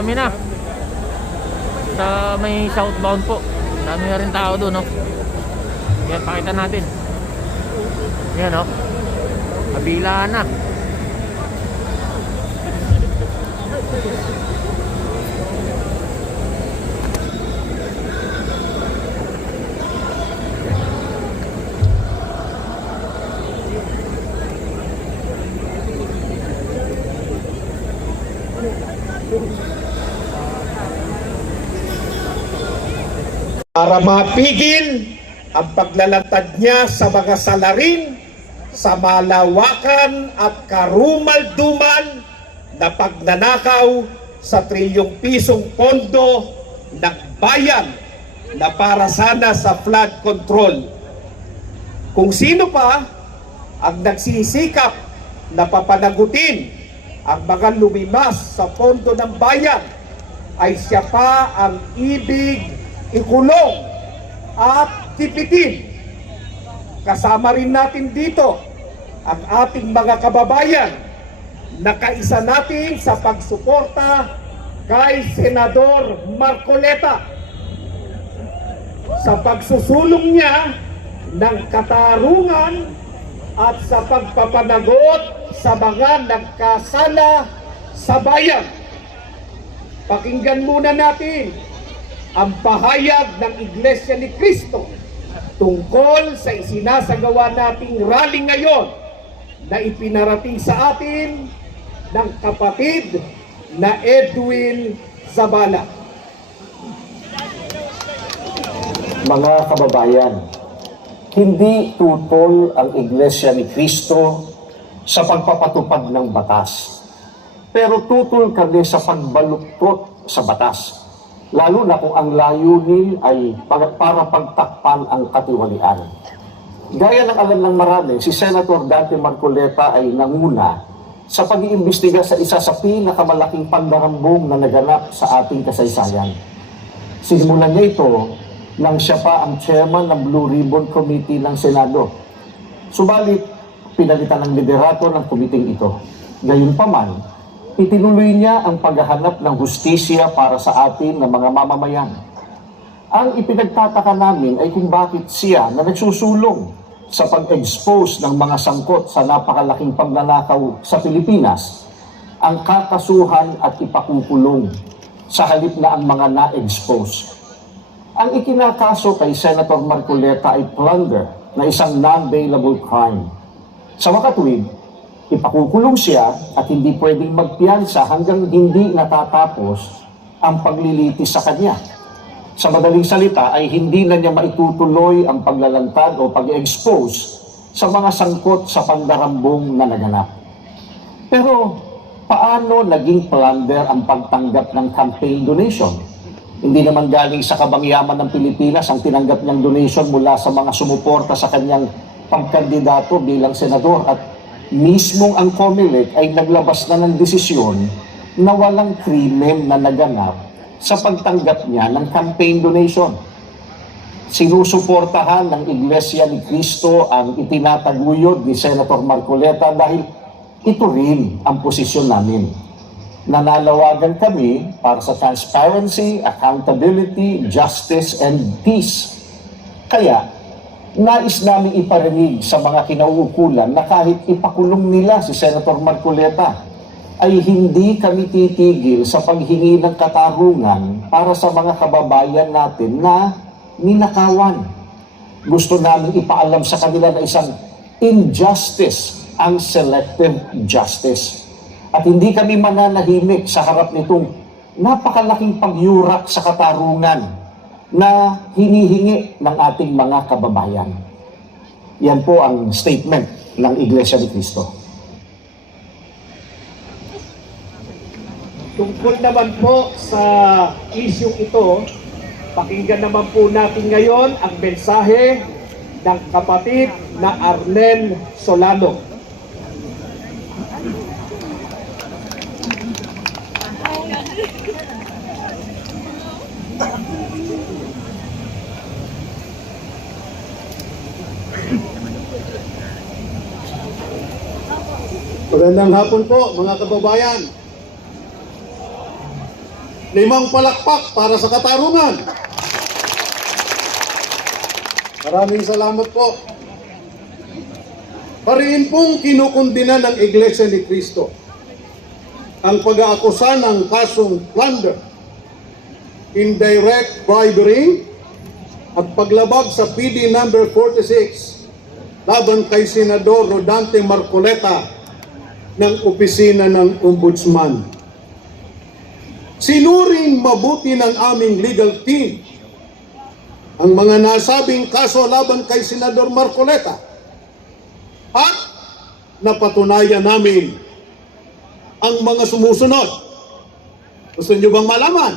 Dami na. Sa may southbound po. Dami na rin tao doon, no? Yan, pakita natin. Yan, no? Kabila na. Para mapigil ang paglalantad niya sa mga salarin sa malawakan at karumal-dumal na pagnanakaw sa trilyong pisong pondo ng bayan na para sana sa flood control. Kung sino pa ang nagsisikap na papanagutin ang mga lumimas sa pondo ng bayan ay siya pa ang ibig ikulong at tipitin. Kasama rin natin dito ang ating mga kababayan na kaisa natin sa pagsuporta kay Senador Marcoleta sa pagsusulong niya ng katarungan at sa pagpapanagot sa mga nagkasala sa bayan. Pakinggan muna natin ang pahayag ng Iglesia ni Cristo tungkol sa isinasagawa nating rally ngayon na ipinarating sa atin ng kapatid na Edwin Zabala. Mga kababayan, hindi tutol ang Iglesia ni Cristo sa pagpapatupad ng batas, pero tutol kami sa pagbaluktot sa batas. Lalo na kung ang layunin ay para pagtakpan ang katiwalian. Gaya ng alam ng marami, si Senator Dante Marcoleta ay nanguna sa pag-iimbestiga sa isa sa pinakamalaking pandarambong na naganap sa ating kasaysayan. Sinimulan niya ito nang siya pa ang chairman ng Blue Ribbon Committee ng Senado. Subalit, pinalitan ng liderato ng komiting ito. Gayunpaman, itinuloy niya ang paghahanap ng hustisya para sa atin na mga mamamayan. Ang ipinagtataka namin ay kung bakit siya na nagsusulong sa pag-expose ng mga sangkot sa napakalaking pagnanakaw sa Pilipinas ang kakasuhan at ipakukulong sa halip na ang mga na-expose. Ang ikinakaso kay Senator Marcoleta ay plunder na isang non-bailable crime. Sa makatuwid, ipakukulong siya at hindi pwedeng magpiyansa hanggang hindi natatapos ang paglilitis sa kanya. Sa madaling salita ay hindi na niya maitutuloy ang paglalantad o pag-expose sa mga sangkot sa pandarambong na naganap. Pero paano naging plunder ang pagtanggap ng campaign donation? Hindi naman galing sa kabangyaman ng Pilipinas ang tinanggap niyang donation mula sa mga sumuporta sa kanyang pagkandidato bilang senador, at mismong ang COMELEC ay naglabas na ng desisyon na walang krimen na naganap sa pagtanggap niya ng campaign donation. Sinusuportahan ng Iglesia ni Cristo ang itinataguyod ni Senator Marcoleta dahil ito rin ang posisyon namin. Nananawagan kami para sa transparency, accountability, justice, and peace. Kaya, nais namin iparinig sa mga kinauukulan na kahit ipakulong nila si Senator Marcoleta, ay hindi kami titigil sa paghingi ng katarungan para sa mga kababayan natin na ninakawan. Gusto namin ipaalam sa kanila na isang injustice ang selective justice. At hindi kami mananahimik sa harap nitong napakalaking pagyurak sa katarungan na hinihingi ng ating mga kababayan. Yan po ang statement ng Iglesia ni Cristo. Tungkol naman po sa isyong ito, pakinggan naman po natin ngayon ang mensahe ng kapatid na Arnel Solano. Magandang hapon po mga kababayan. 5 palakpak para sa katarungan. Maraming salamat po. Pariin pong kinukundina ng Iglesia ni Cristo ang pag-aakusa ng kasong plunder, indirect bribery, at paglabag sa PD number 46 laban kay Senador Rodante Marcoleta ng opisina ng Ombudsman. Sinuring mabuti ng aming legal team ang mga nasabing kaso laban kay Senador Marcoleta at napatunayan namin ang mga sumusunod. Gusto niyo bang malaman?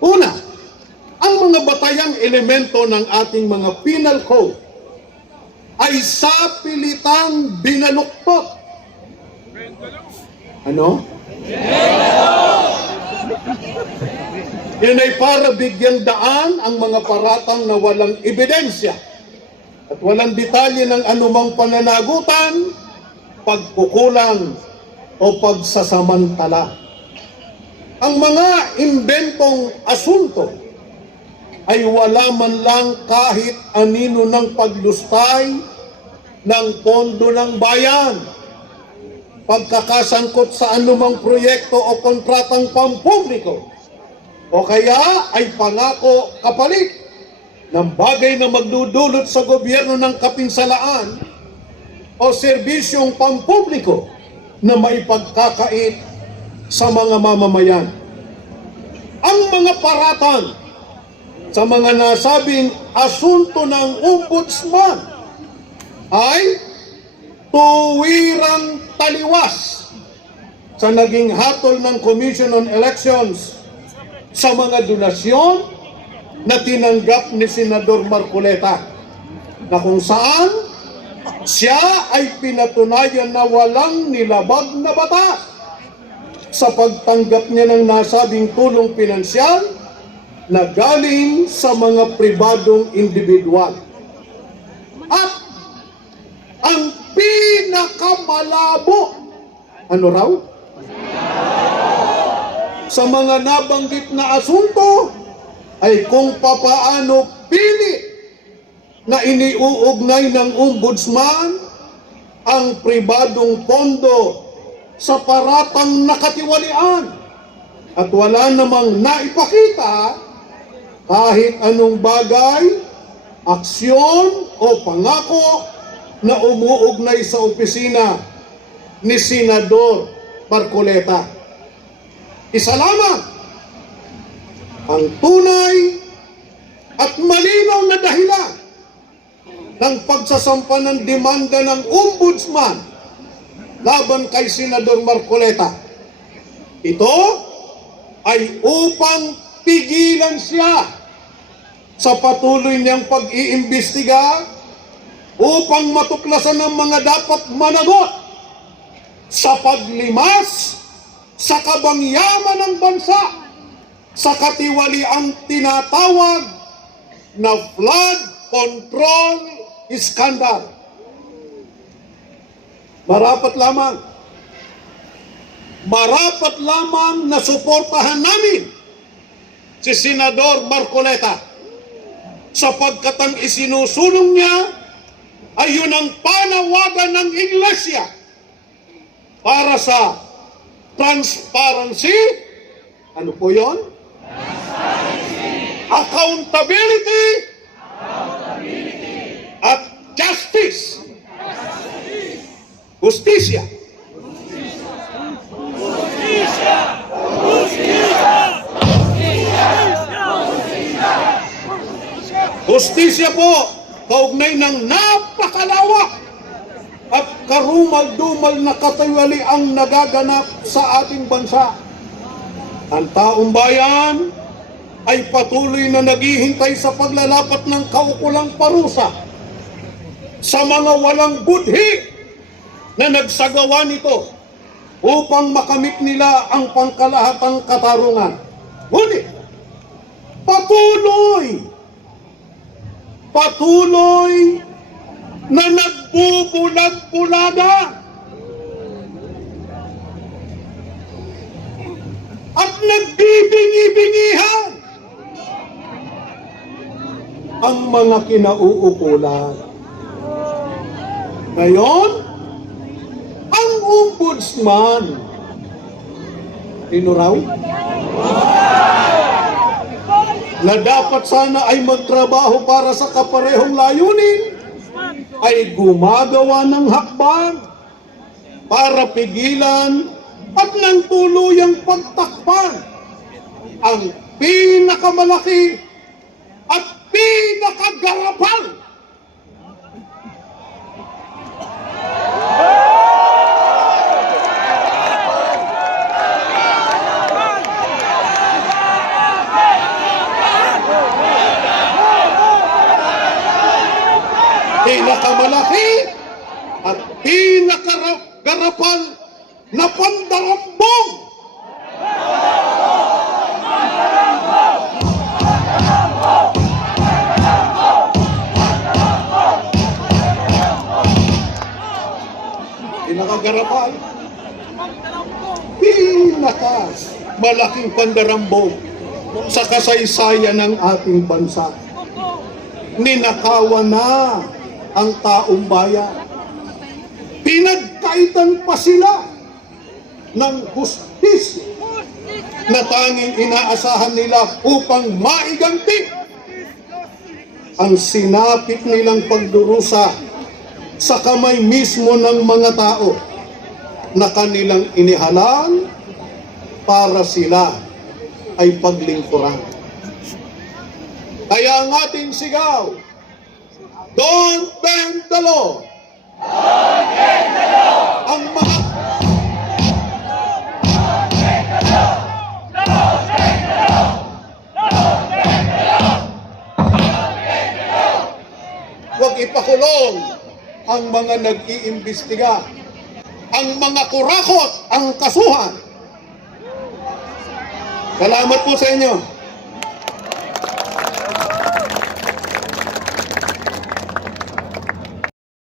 Una, ang mga batayang elemento ng ating mga penal code ay sapilitang binaluktot. Ano? Yan ay para bigyang daan ang mga paratang na walang ebidensya at walang detalye ng anumang pananagutan, pagkukulang o pagsasamantala. Ang mga imbentong asunto ay wala man lang kahit anino ng paglustay ng pondo ng bayan, pagkakasangkot sa anumang proyekto o kontratang pampubliko, o kaya ay pangako kapalit ng bagay na magdudulot sa gobyerno ng kapinsalaan o serbisyong pampubliko na maipagkakait sa mga mamamayan. Ang mga paratang sa mga nasabing asunto ng Ombudsman ay tuwirang taliwas sa naging hatol ng Commission on Elections sa mga donasyon na tinanggap ni Senador Marcoleta, na kung saan siya ay pinatunayan na walang nilabag na batas sa pagtanggap niya ng nasabing tulong pinansyal na galing sa mga pribadong individual. At ang pinakamalabo, ano raw? Sa mga nabanggit na asunto ay kung papaano pilit na iniuugnay ng Ombudsman ang pribadong pondo sa paratang nakatiwalian at wala namang naipakita kahit anong bagay, aksyon o pangako na umuugnay sa opisina ni Senador Marcoleta. Isa lamang ang tunay at malinaw na dahilan ng pagsasampa ng demanda ng Ombudsman laban kay Senador Marcoleta. Ito ay upang pigilan siya sa patuloy niyang pag-iimbestiga upang matuklasan ng mga dapat managot sa paglimas sa kabangyaman ng bansa sa katiwaliang tinatawag na flood control scandal. Marapat lamang na suportahan namin si Senador Marcoleta sapagkat ang isinusulong niya ay yun ang panawagan ng Iglesia para sa transparency. Ano po yun? Accountability at justice. Justisya. Justisya po, kaugnay ng napakalawak at karumal-dumal na katiwali ang nagaganap sa ating bansa. Ang taong bayan ay patuloy na naghihintay sa paglalapat ng kaukulang parusa sa mga walang budhi na nagsagawa nito upang makamit nila ang pangkalahatang katarungan. Ngunit, patuloy na nagbubulag-bulaga. at nagbibingi-bingihan ang mga kinauukulan. Ngayon, ang ombudsman, sino raw? Na dapat sana ay magtrabaho para sa kaparehong layunin, ay gumagawa ng hakbang para pigilan at ng tuluyang pagtakpan ang pinakamalaki at pinakagarapal pinakamalaki at pinakagarapal na pandarambong pinakagarapal malaking pandarambong sa kasaysayan ng ating bansa. Ninakawan na ang taong bayan. Pinagkaitan pa sila ng hustisya na tanging inaasahan nila upang maiganti ang sinapit nilang pagdurusa sa kamay mismo ng mga tao na kanilang inihalang para sila ay paglingkuran. Kaya ang ating sigaw, don't bend the law. Don't bend the law. Ang mga don't bend the law. Don't bend the law. Don't bend the law. Don't bend the law. Huwag ipakulong ang mga nag-iimbestiga. Ang mga kurakot ang kasuhan. Salamat po sa inyo.